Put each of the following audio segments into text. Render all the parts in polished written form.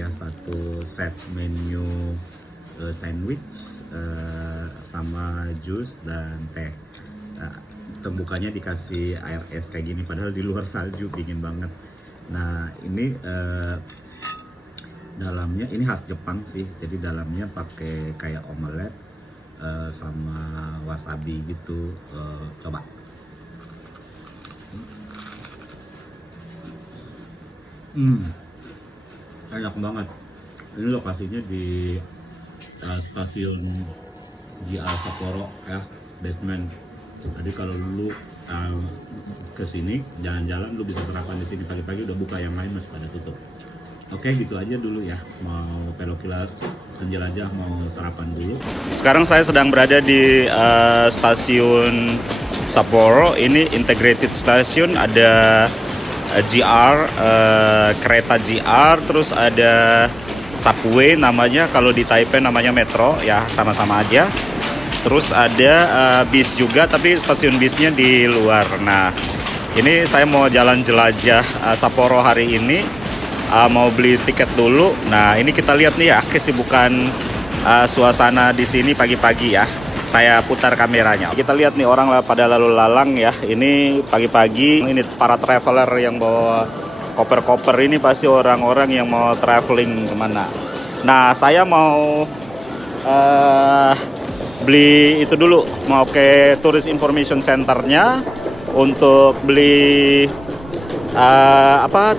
ya, satu set menu sandwich sama jus dan teh. Terbukanya dikasih air es kayak gini, padahal di luar salju, dingin banget. Nah ini dalamnya ini khas Jepang sih, jadi dalamnya pakai kayak omelet sama wasabi gitu. Coba. Enak banget. Ini lokasinya di stasiun JR Sapporo ya, basement. Jadi kalau lu ke sini jalan-jalan, lu bisa sarapan di sini pagi-pagi, udah buka, yang lain masih pada tutup. Oke, gitu aja dulu ya. Mau Pelokila penjelajah, mau sarapan dulu. Sekarang saya sedang berada di stasiun Sapporo. Ini integrated station, ada GR, kereta GR, terus ada subway namanya, kalau di Taipei namanya metro ya, sama-sama aja. Terus ada bis juga, tapi stasiun bisnya di luar. Nah, ini saya mau jalan jelajah Sapporo hari ini, mau beli tiket dulu. Nah, ini kita lihat nih ya kesibukan suasana di sini pagi-pagi ya. Saya putar kameranya. Kita lihat nih orang pada lalu lalang ya. Ini pagi-pagi, ini para traveler yang bawa koper-koper, ini pasti orang-orang yang mau traveling kemana. Nah, saya mau beli itu dulu, mau ke Tourist Information Centernya untuk beli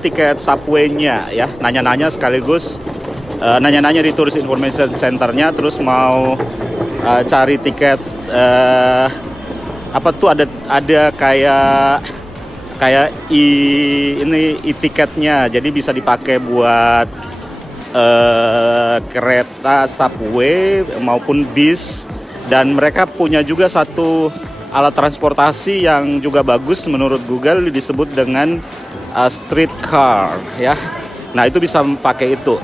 tiket subway-nya ya. Nanya-nanya sekaligus nanya-nanya di Tourist Information Centernya, terus mau cari tiket ada kayak e-tiketnya, jadi bisa dipakai buat kereta subway maupun bis. Dan mereka punya juga satu alat transportasi yang juga bagus menurut Google, disebut dengan streetcar ya. Nah, itu bisa pakai itu.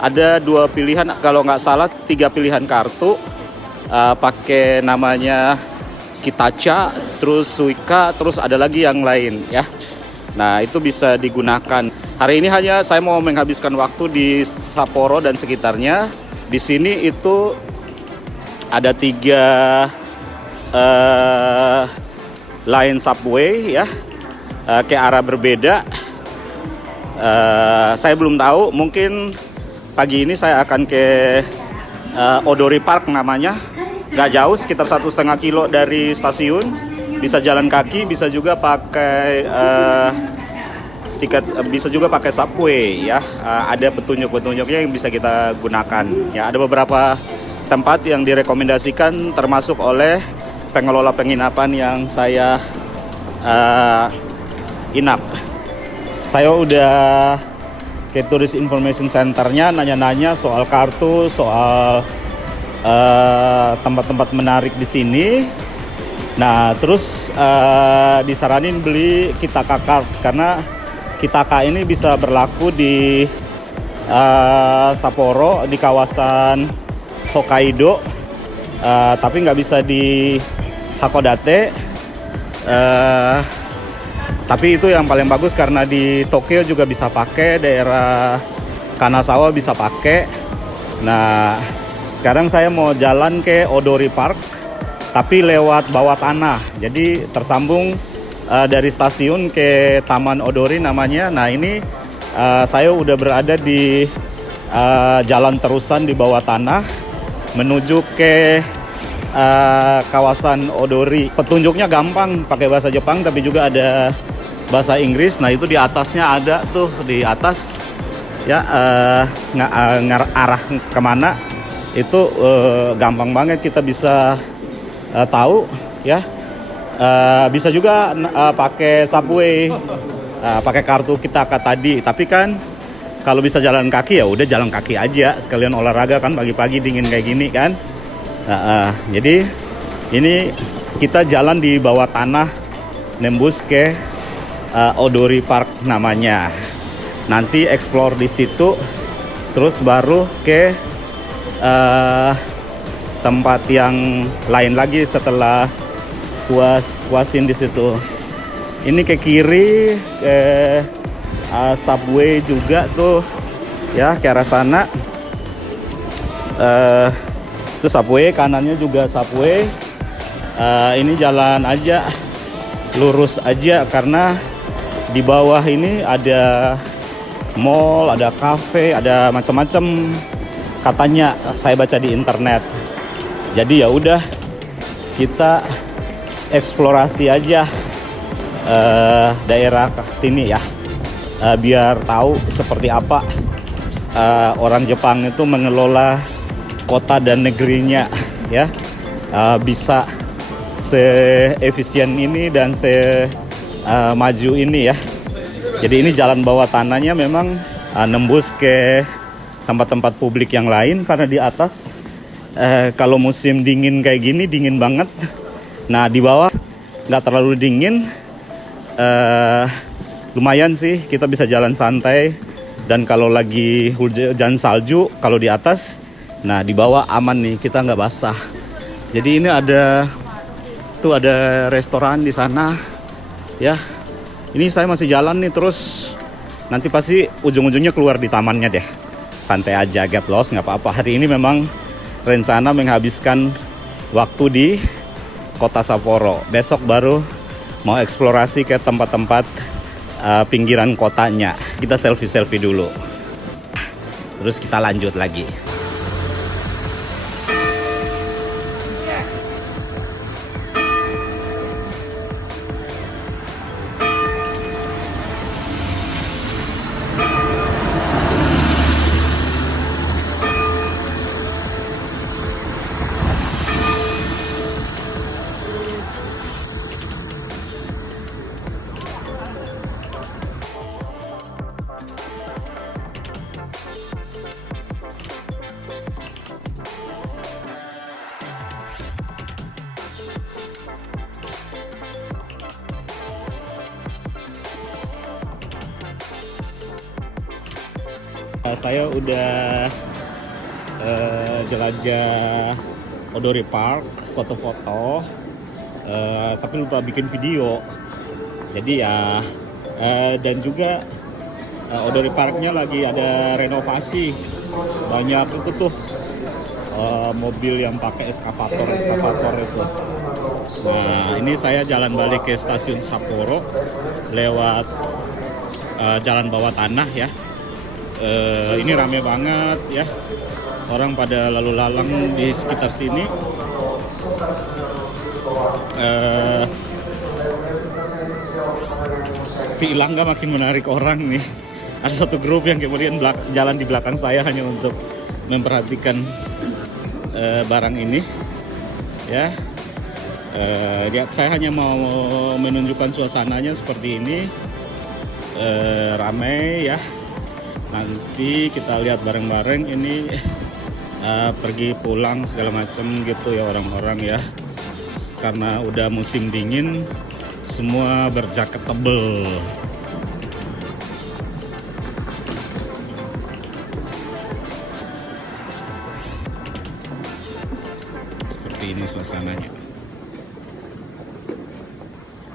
Ada 2 pilihan, kalau nggak salah 3 pilihan kartu. Pakai namanya Kitacha, terus Suica, terus ada lagi yang lain ya. Nah, itu bisa digunakan. Hari ini hanya saya mau menghabiskan waktu di Sapporo dan sekitarnya. Di sini itu ada 3 line subway ya, ke arah berbeda. Saya belum tahu, mungkin pagi ini saya akan ke Odori Park namanya. Nggak jauh, sekitar 1,5 kilo dari stasiun. Bisa jalan kaki, bisa juga pakai tiket, bisa juga pakai subway ya. Ada petunjuk-petunjuknya yang bisa kita gunakan ya. Ada beberapa tempat yang direkomendasikan, termasuk oleh pengelola penginapan yang saya inap. Saya udah ke Tourist Information Centernya, nanya-nanya soal kartu, soal tempat-tempat menarik di sini. Nah, terus disaranin beli Kitaka Card, karena Kitaka ini bisa berlaku di Sapporo, di kawasan Hokkaido, tapi nggak bisa di Hakodate. Tapi itu yang paling bagus, karena di Tokyo juga bisa pakai, daerah Kanazawa bisa pakai. Nah, sekarang saya mau jalan ke Odori Park, tapi lewat bawah tanah. Jadi tersambung dari stasiun ke Taman Odori namanya. Nah, ini saya udah berada di jalan terusan di bawah tanah menuju ke kawasan Odori. Petunjuknya gampang, pakai bahasa Jepang tapi juga ada bahasa Inggris. Nah, itu di atasnya ada tuh, di atas ya, arah kemana itu gampang banget kita bisa tahu ya. Bisa juga pakai subway, pakai kartu Kitaka tadi. Tapi kan kalau bisa jalan kaki ya udah jalan kaki aja, sekalian olahraga kan, pagi-pagi dingin kayak gini kan. Jadi ini kita jalan di bawah tanah, nembus ke Odori Park namanya. Nanti explore di situ, terus baru ke tempat yang lain lagi setelah puasin di situ. Ini ke kiri, ke subway juga tuh ya ke arah sana. Itu subway, kanannya juga subway. Ini jalan aja, lurus aja, karena di bawah ini ada mall, ada cafe, ada macam-macam katanya, saya baca di internet. Jadi ya udah, kita eksplorasi aja daerah sini ya, biar tahu seperti apa orang Jepang itu mengelola kota dan negerinya ya, bisa se-efisien ini dan se-maju ini ya. Jadi ini jalan bawah tanahnya memang nembus ke tempat-tempat publik yang lain, karena di atas kalau musim dingin kayak gini dingin banget. Nah di bawah nggak terlalu dingin, lumayan sih, kita bisa jalan santai. Dan kalau lagi hujan salju, kalau di atas, nah di bawah aman nih, kita nggak basah. Jadi ini ada restoran di sana ya. Ini saya masih jalan nih terus, nanti pasti ujung-ujungnya keluar di tamannya deh. Santai aja, get lost, nggak apa-apa. Hari ini memang rencana menghabiskan waktu di kota Sapporo. Besok baru mau eksplorasi ke tempat-tempat pinggiran kotanya. Kita selfie-selfie dulu, terus kita lanjut lagi. Saya udah jelajah Odori Park, foto-foto, tapi lupa bikin video. Jadi ya, dan juga Odori Parknya lagi ada renovasi, banyak itu tuh mobil yang pakai eskavator itu. Nah ini saya jalan balik ke stasiun Sapporo lewat jalan bawah tanah ya. Ini rame banget ya, orang pada lalu lalang di sekitar sini. Vilangga makin menarik orang nih. Ada satu grup yang kemudian jalan di belakang saya hanya untuk memperhatikan barang ini ya. Saya hanya mau menunjukkan suasananya seperti ini, ramai ya. Nanti kita lihat bareng-bareng ini pergi pulang segala macam gitu ya orang-orang ya, karena udah musim dingin semua berjaket tebel. Seperti ini suasananya.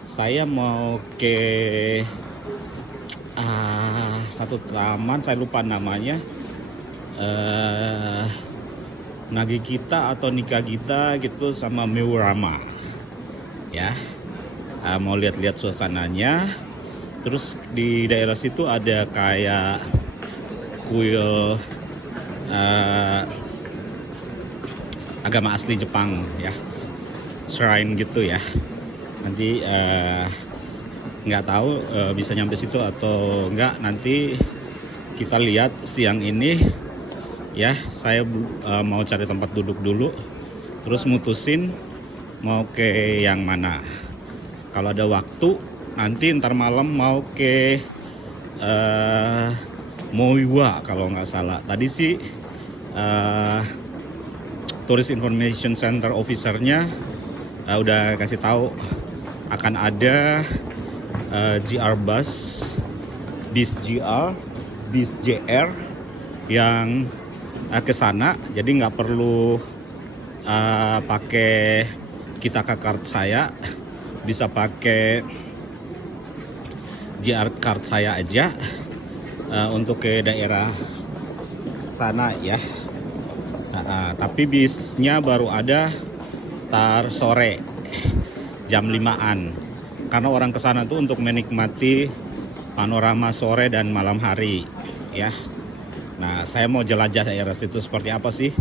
Saya mau ke satu taman, saya lupa namanya, Nagikita atau Nikagita gitu, sama Meurama ya. Mau lihat-lihat suasananya. Terus di daerah situ ada kayak kuil agama asli Jepang ya, shrine gitu ya. Nanti nggak tahu bisa nyampe situ atau enggak, nanti kita lihat siang ini ya. Saya mau cari tempat duduk dulu, terus mutusin mau ke yang mana. Kalau ada waktu nanti ntar malam mau ke Moiwa kalau nggak salah. Tadi sih Tourist Information Center officernya udah kasih tahu akan ada GR bus, bis JR yang ke sana. Jadi nggak perlu pakai Kitaka card saya, bisa pakai GR card saya aja untuk ke daerah sana ya. Tapi bisnya baru ada tar sore jam 5-an. Karena orang ke sana tuh untuk menikmati panorama sore dan malam hari ya. Nah, saya mau jelajah daerah situ seperti apa sih.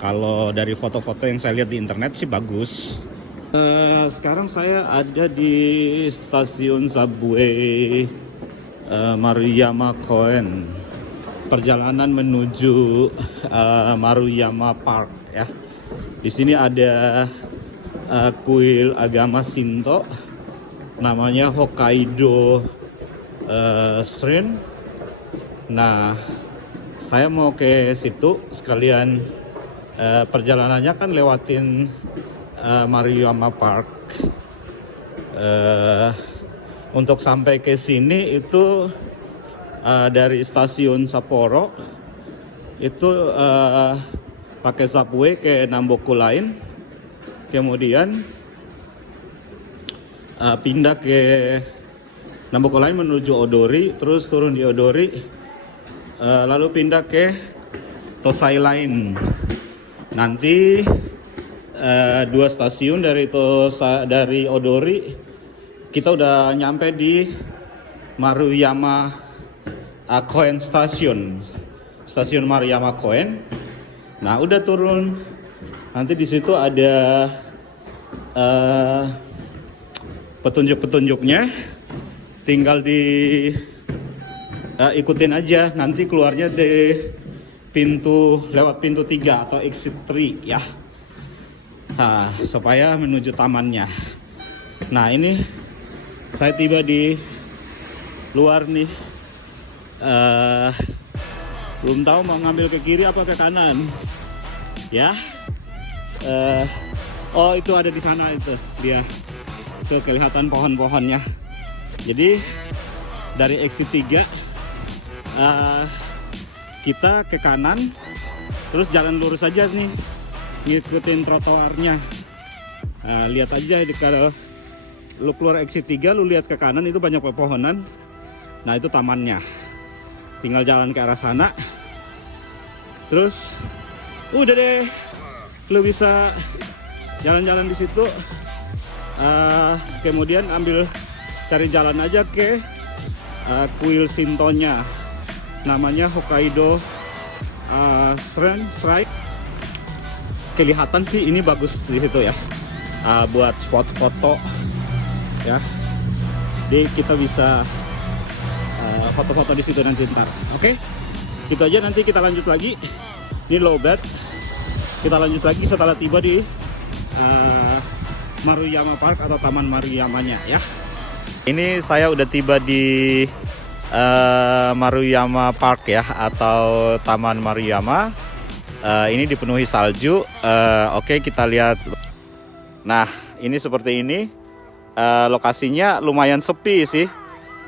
Kalau dari foto-foto yang saya lihat di internet sih bagus. Sekarang saya ada di stasiun subway Maruyama Koen. Perjalanan menuju Maruyama Park ya. Di sini ada kuil agama Shinto, namanya Hokkaido Shrine. Nah, saya mau ke situ sekalian. Perjalanannya kan lewatin Maruyama Park. Untuk sampai ke sini itu dari stasiun Sapporo itu pakai subway ke Namboku Line, kemudian pindah ke Namboku Line menuju Odori, terus turun di Odori, lalu pindah ke Tosai Line. Nanti 2 stasiun dari Odori kita udah nyampe di Maruyama Koen stasiun Maruyama Koen. Nah, udah turun. Nanti di situ ada petunjuk-petunjuknya. Tinggal ikutin aja. Nanti keluarnya lewat pintu 3 atau exit 3 ya. Nah, supaya menuju tamannya. Nah, ini saya tiba di luar nih. Belum tahu mau ngambil ke kiri apa ke kanan ya. Oh, itu ada di sana, itu dia, itu kelihatan pohon-pohonnya. Jadi dari exit 3 kita ke kanan, terus jalan lurus aja nih, ngikutin trotoarnya. Lihat aja kalau lu keluar exit 3, lu lihat ke kanan itu banyak pepohonan. Nah, itu tamannya. Tinggal jalan ke arah sana. Terus udah deh, lu bisa jalan-jalan di situ. Kemudian cari jalan aja ke kuil Shintonya, namanya Hokkaido Shrine. Kelihatan sih ini bagus di situ ya, buat spot foto ya. Jadi kita bisa foto-foto di situ nanti ntar. Oke, gitu aja. Nanti kita lanjut lagi. Ini lowbat. Kita lanjut lagi setelah tiba di Maruyama Park atau Taman Maruyamanya ya. Ini saya udah tiba di Maruyama Park ya, atau Taman Maruyama. Ini dipenuhi salju. Oke, kita lihat. Nah, ini seperti ini. Lokasinya lumayan sepi sih.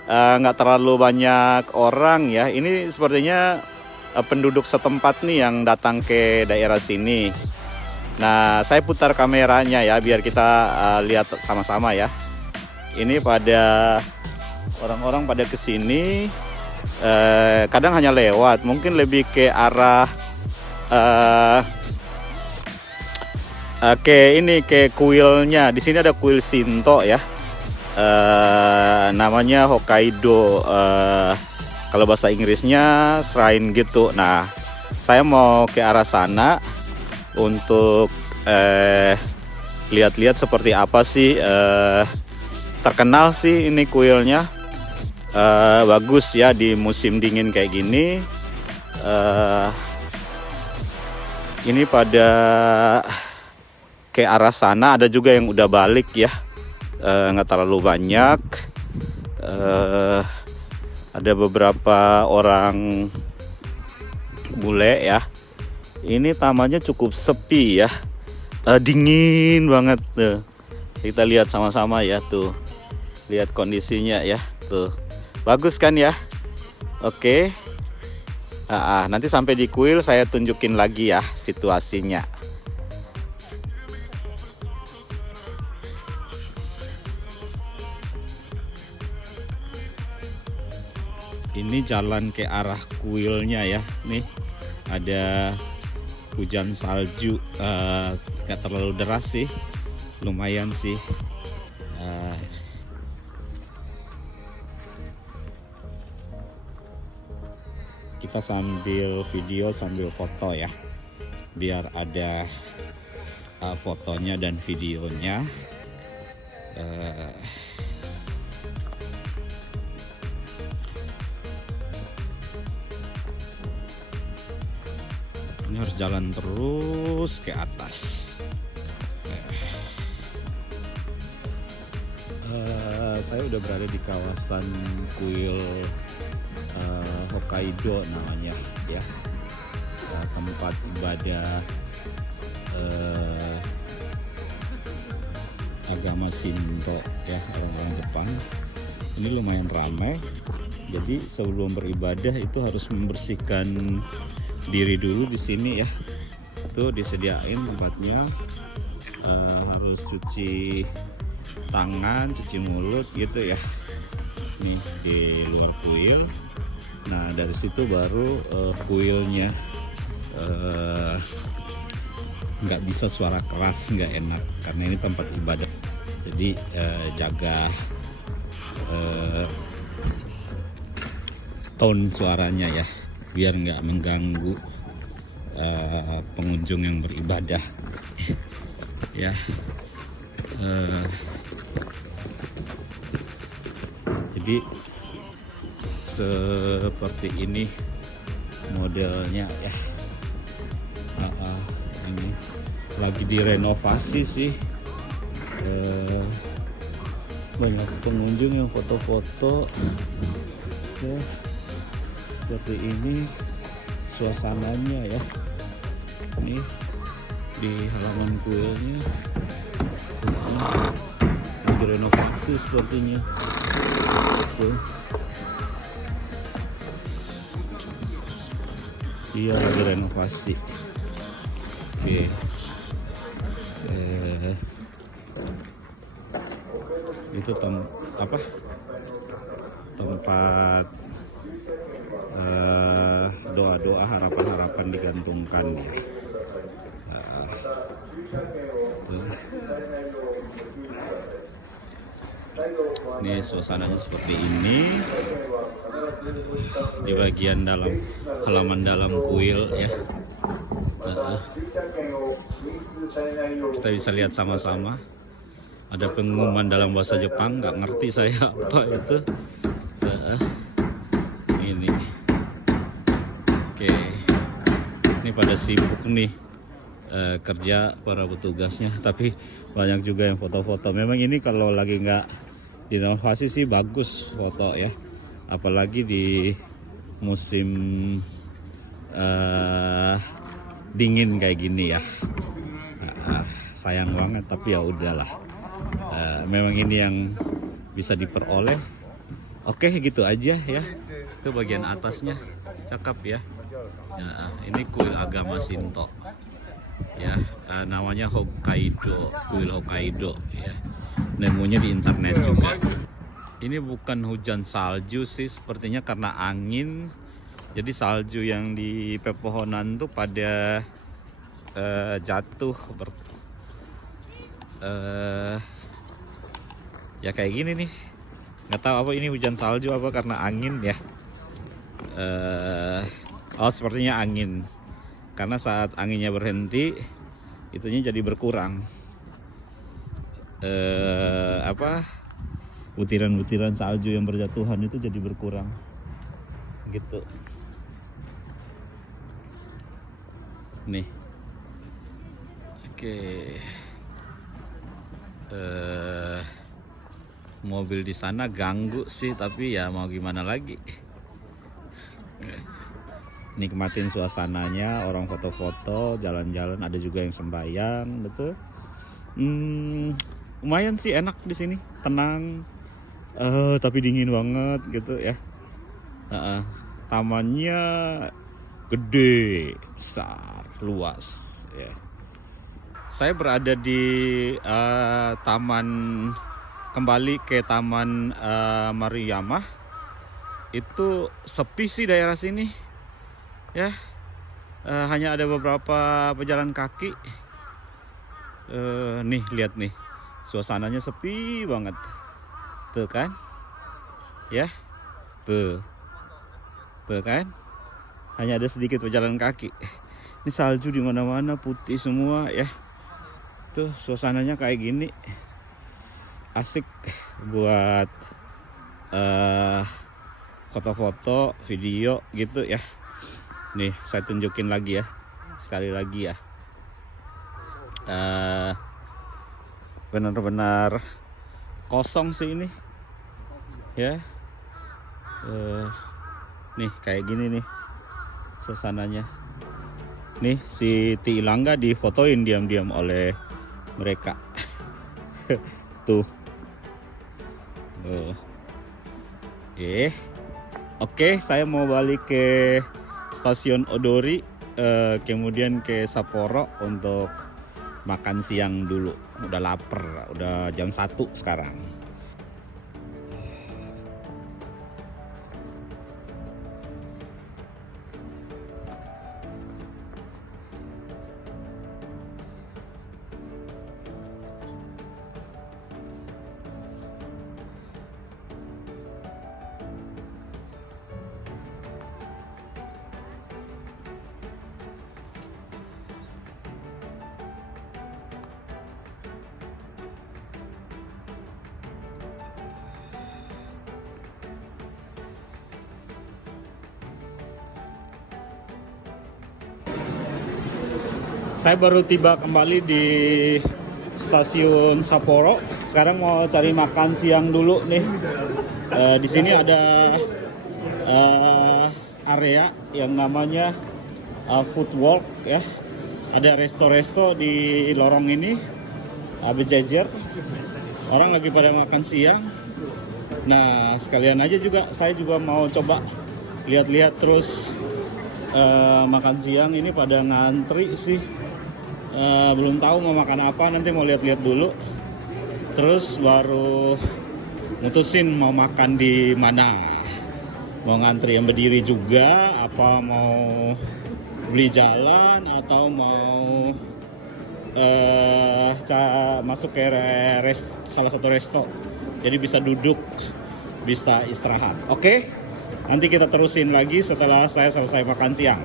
Nggak terlalu banyak orang ya. Ini sepertinya penduduk setempat nih yang datang ke daerah sini. Nah, saya putar kameranya ya biar kita lihat sama-sama ya. Ini pada orang-orang pada kesini, kadang hanya lewat, mungkin lebih ke arah ke kuilnya. Di sini ada kuil Shinto ya. Namanya Hokkaido, kalau bahasa Inggrisnya shrine gitu. Nah, saya mau ke arah sana untuk lihat-lihat seperti apa sih. Terkenal sih ini kuilnya, bagus ya di musim dingin kayak gini. Ini pada ke arah sana, ada juga yang udah balik ya. Nggak terlalu banyak. Ada beberapa orang bule ya. Ini tamannya cukup sepi ya, dingin banget tuh. Kita lihat sama-sama ya tuh, lihat kondisinya ya tuh, bagus kan ya. Oke. Nanti sampai di kuil saya tunjukin lagi ya situasinya. Ini jalan ke arah kuilnya ya, nih ada hujan salju, gak terlalu deras sih, lumayan sih. Kita sambil video sambil foto ya, biar ada fotonya dan videonya. Ini harus jalan terus ke atas. Saya udah berada di kawasan kuil Hokkaido namanya ya, tempat ibadah agama Shinto ya, orang-orang Jepang. Ini lumayan ramai, jadi sebelum beribadah itu harus membersihkan diri dulu di sini ya. Itu disediain tempatnya, harus cuci tangan, cuci mulut gitu ya. Nih di luar kuil. Nah dari situ baru kuilnya nggak bisa suara keras, nggak enak karena ini tempat ibadah. Jadi jaga tone suaranya ya, biar nggak mengganggu pengunjung yang beribadah ya. Jadi seperti ini modelnya ya. Ini lagi direnovasi sih, banyak pengunjung yang foto-foto ya. Seperti ini suasananya ya. Ini di halaman kuilnya lagi renovasi sepertinya. Tuh. Iya lagi renovasi. Oke. Itu tempat doa-doa, harapan-harapan digantungkan ya. Ini suasananya seperti ini di bagian dalam halaman dalam kuil ya. Kita bisa lihat sama-sama. Ada pengumuman dalam bahasa Jepang, nggak ngerti saya apa itu. Ini, oke, ini pada sibuk nih kerja para petugasnya, tapi banyak juga yang foto-foto. Memang ini kalau lagi nggak direnovasi sih bagus foto ya, apalagi di musim dingin kayak gini ya. Sayang banget, tapi ya udahlah. Memang ini yang bisa diperoleh. Oke, gitu aja ya. Itu bagian atasnya, cakep ya. Ini kuil agama Shinto ya, namanya Hokkaido, kuil Hokkaido ya. Nemunya di internet juga. Ini bukan hujan salju sih, sepertinya karena angin. Jadi salju yang di pepohonan tuh pada jatuh ya kayak gini nih. Nggak tahu apa ini hujan salju apa karena angin ya. Oh sepertinya angin, karena saat anginnya berhenti itunya jadi berkurang. Butiran-butiran salju yang berjatuhan itu jadi berkurang gitu. Nih, oke. Mobil di sana ganggu sih, tapi ya mau gimana lagi. Nikmatin suasananya, orang foto-foto, jalan-jalan, ada juga yang sembahyang, betul. Lumayan sih enak di sini, tenang, tapi dingin banget gitu ya. Tamannya gede, besar, luas ya. Saya berada di taman, kembali ke Taman Maruyama. Itu sepi sih daerah sini ya. hanya ada beberapa pejalan kaki. Nih lihat nih, suasananya sepi banget, tuh kan, ya, tuh kan, hanya ada sedikit pejalan kaki. Ini salju di mana-mana, putih semua ya. Tuh suasananya kayak gini, asik buat foto-foto, video gitu ya. Nih saya tunjukin lagi ya, sekali lagi ya. Benar-benar kosong sih ini ya. Nih kayak gini nih suasananya. Nih si Tilangga difotoin diam-diam oleh mereka. Tuh. Oke, saya mau balik ke stasiun Odori, kemudian ke Sapporo untuk makan siang dulu. Udah lapar, udah jam 1 sekarang. Saya baru tiba kembali di stasiun Sapporo. Sekarang mau cari makan siang dulu nih. Di sini ada area yang namanya food walk ya. Ada resto-resto di lorong ini, berjejer. Orang lagi pada makan siang. Nah sekalian aja juga saya juga mau coba lihat-lihat terus makan siang. Ini pada ngantri sih. Belum tahu mau makan apa, nanti mau lihat-lihat dulu. Terus baru mutusin mau makan di mana. Mau ngantri yang berdiri juga, apa mau beli jalan, atau mau masuk ke salah satu resto. Jadi bisa duduk, bisa istirahat. Oke, nanti kita terusin lagi setelah saya selesai makan siang.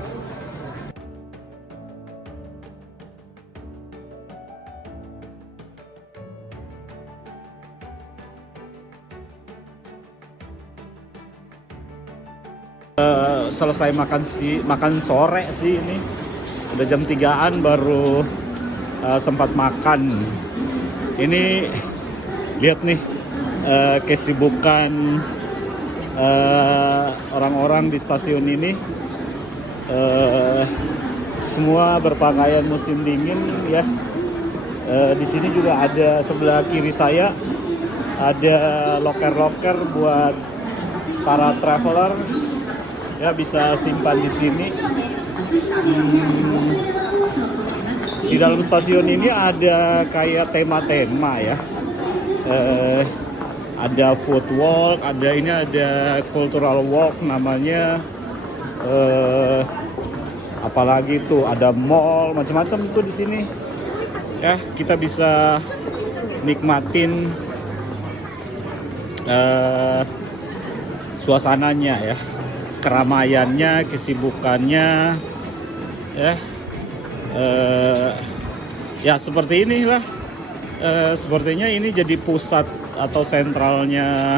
Selesai makan sore sih, ini udah jam 3-an baru sempat makan. Ini lihat nih kesibukan orang-orang di stasiun ini, semua berpakaian musim dingin ya. Di sini juga ada, sebelah kiri saya ada loker-loker buat para traveler ya, bisa simpan di sini. Di dalam stasiun ini ada kayak tema-tema ya. Ada food walk, ada cultural walk namanya. Apalagi tuh ada mall, macam-macam tuh di sini. Ya, kita bisa nikmatin suasananya ya, keramaiannya, kesibukannya ya. Ya seperti inilah. Sepertinya ini jadi pusat atau sentralnya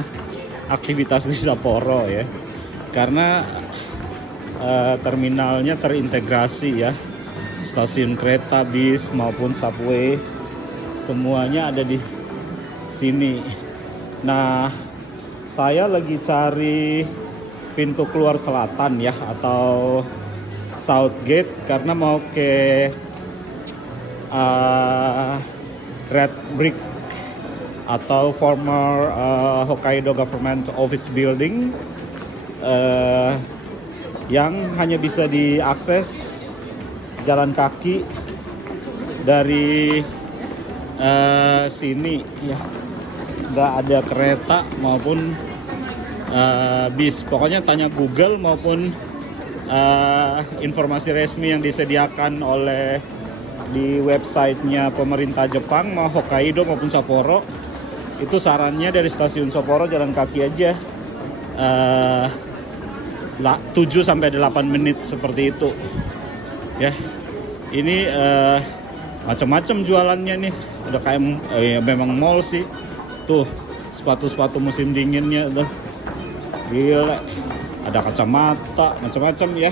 aktivitas di Sapporo ya, karena terminalnya terintegrasi ya, stasiun kereta, bis maupun subway semuanya ada di sini. Nah, saya lagi cari pintu keluar selatan ya, atau South Gate, karena mau ke Red Brick atau former Hokkaido Government Office Building, yang hanya bisa diakses jalan kaki dari sini ya, nggak ada kereta maupun bis. Pokoknya tanya Google maupun informasi resmi yang disediakan oleh di websitenya pemerintah Jepang, mau Hokkaido maupun Sapporo, itu sarannya dari stasiun Sapporo jalan kaki aja 7 sampai 8 menit seperti itu. Ya. Ini macam-macam jualannya nih. Udah kayak ya memang mall sih. Tuh, sepatu-sepatu musim dinginnya tuh. Gila. Ada kacamata, macam-macam ya.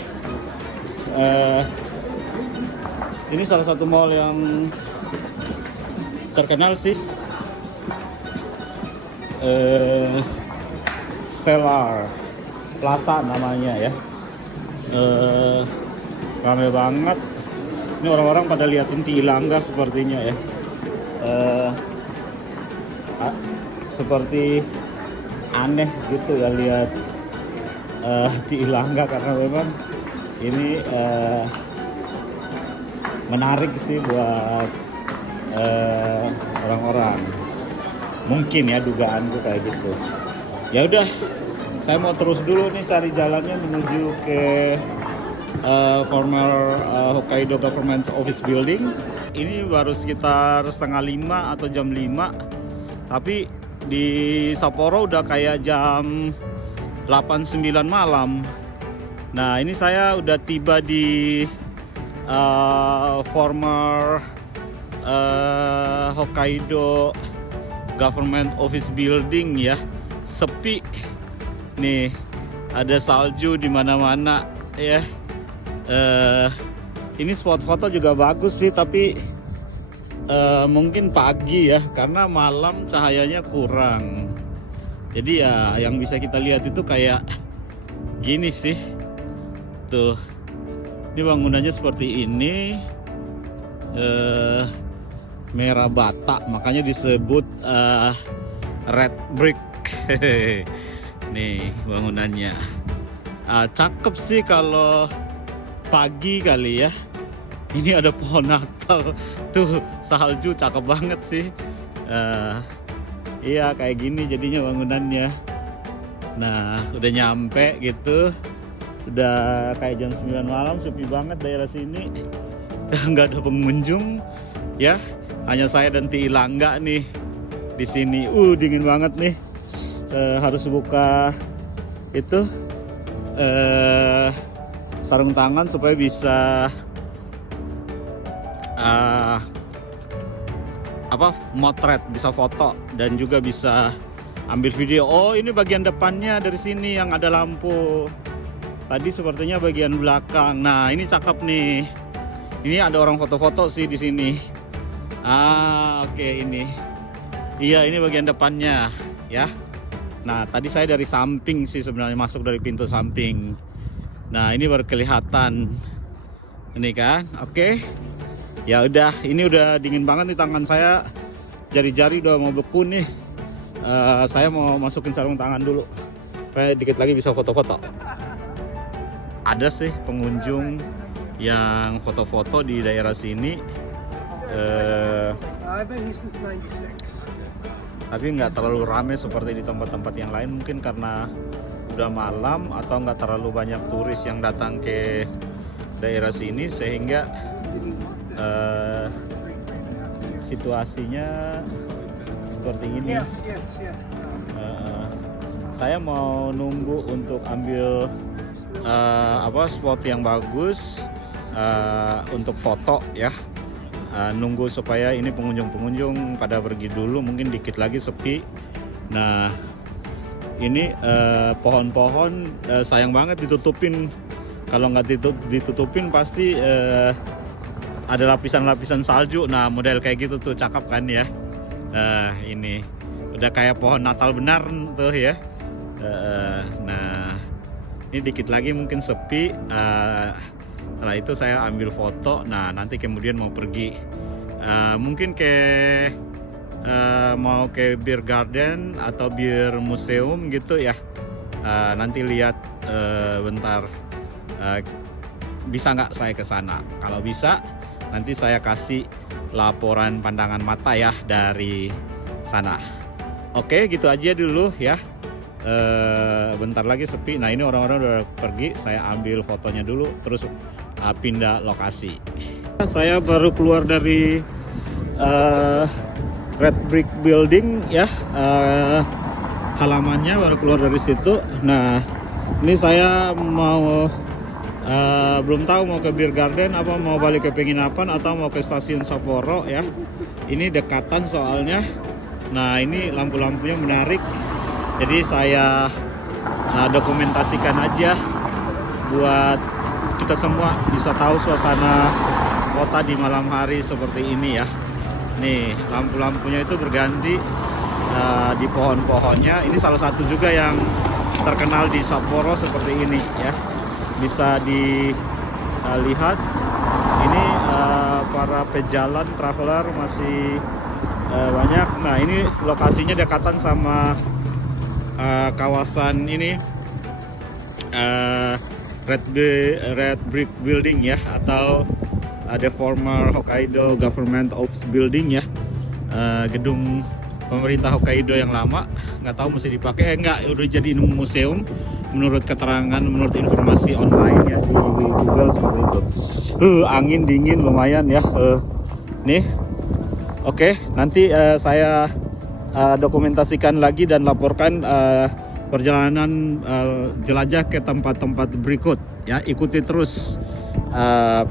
Ini salah satu mall yang terkenal sih. Stellar Plaza namanya ya. Rame banget. Ini orang-orang pada liatin Tiilangga sepertinya ya. Seperti aneh gitu ya lihat Tiilangga, karena memang ini menarik sih buat orang-orang. Mungkin ya dugaanku kayak gitu. Ya udah, saya mau terus dulu nih cari jalannya menuju ke former Hokkaido Government Office Building. Ini baru sekitar setengah 5 atau jam 5. Tapi di Sapporo udah kayak jam 8-9 malam. Nah, ini saya udah tiba di former Hokkaido Government Office Building ya. Sepi. Nih, ada salju di mana-mana ya. Ini spot foto juga bagus sih, tapi mungkin pagi ya, karena malam cahayanya kurang. Jadi ya yang bisa kita lihat itu kayak gini sih. Tuh, ini bangunannya seperti ini, merah bata, makanya disebut red brick. Nih bangunannya, cakep sih kalau pagi kali ya. Ini ada pohon Natal, tuh salju, cakep banget sih. Iya kayak gini jadinya bangunannya. Nah udah nyampe gitu, udah kayak jam 9 malam, sepi banget daerah sini. Nggak ada pengunjung ya, hanya saya dan Tiilangga nih di sini. Dingin banget nih. Harus buka itu sarung tangan supaya bisa motret, bisa foto dan juga bisa ambil video. Oh, ini bagian depannya dari sini yang ada lampu. Tadi sepertinya bagian belakang. Nah, ini cakep nih. Ini ada orang foto-foto sih di sini. Oke, ini. Iya, ini bagian depannya ya. Nah, tadi saya dari samping sih sebenarnya, masuk dari pintu samping. Nah, ini baru kelihatan. Ini kan. Oke. Ya udah, ini udah dingin banget nih tangan saya. Jari-jari udah mau beku nih. Saya mau masukin sarung tangan dulu supaya dikit lagi bisa foto-foto. Ada sih pengunjung yang foto-foto di daerah sini. Tapi nggak terlalu rame seperti di tempat-tempat yang lain, mungkin karena udah malam atau nggak terlalu banyak turis yang datang ke daerah sini, sehingga situasinya seperti ini. Saya mau nunggu untuk ambil spot yang bagus untuk foto ya. Nunggu supaya ini pengunjung-pengunjung pada pergi dulu, mungkin dikit lagi sepi. Nah, ini pohon-pohon sayang banget ditutupin. Kalau nggak ditutupin pasti ada lapisan-lapisan salju. Nah, model kayak gitu tuh cakep kan ya. Ini udah kayak pohon Natal benar tuh ya. Nah, ini dikit lagi mungkin sepi. Setelah itu saya ambil foto. Nah, nanti kemudian mau pergi mungkin mau ke beer garden atau beer museum gitu ya. Nanti lihat bentar bisa nggak saya ke sana. Kalau bisa, nanti saya kasih laporan pandangan mata ya dari sana. Oke, gitu aja dulu ya. bentar lagi sepi. Nah ini orang-orang udah pergi, saya ambil fotonya dulu terus pindah lokasi. Saya baru keluar dari Red Brick Building ya, halamannya baru keluar dari situ. Nah ini saya mau belum tahu mau ke Beer Garden apa mau balik ke Penginapan atau mau ke stasiun Sapporo ya. Ini dekatan soalnya. Nah ini lampu-lampunya menarik, jadi saya dokumentasikan aja buat kita semua bisa tahu suasana kota di malam hari seperti ini ya. Nih lampu-lampunya itu berganti di pohon-pohonnya. Ini salah satu juga yang terkenal di Sapporo seperti ini ya. Bisa dilihat ini para pejalan traveler masih banyak. Nah ini lokasinya dekatan sama kawasan ini Red Brick Building ya, atau ada former Hokkaido Government Office Building ya, gedung pemerintah Hokkaido yang lama, nggak tahu masih dipakai enggak, udah jadi museum menurut keterangan, menurut informasi online ya di Google seperti itu. Angin dingin lumayan ya. Nih oke, nanti saya dokumentasikan lagi dan laporkan perjalanan jelajah ke tempat-tempat berikut ya. Ikuti terus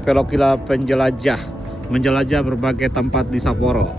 Pelokila Penjelajah, menjelajah berbagai tempat di Sapporo.